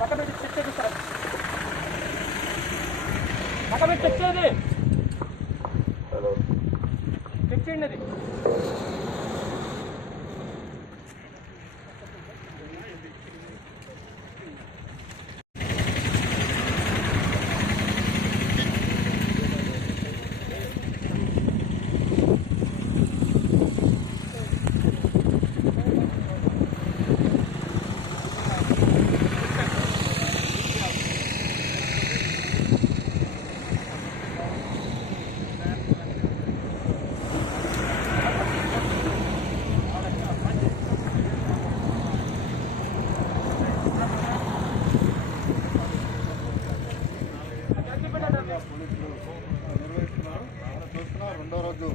పక్క పెట్టి చెక్ చేపిస్తారు పక్క పెట్టి చెక్ చేయండి. చెక్ చేయండి అది. కార్మికులు నిర్వహిస్తున్నారు. మనం రెండో రోజు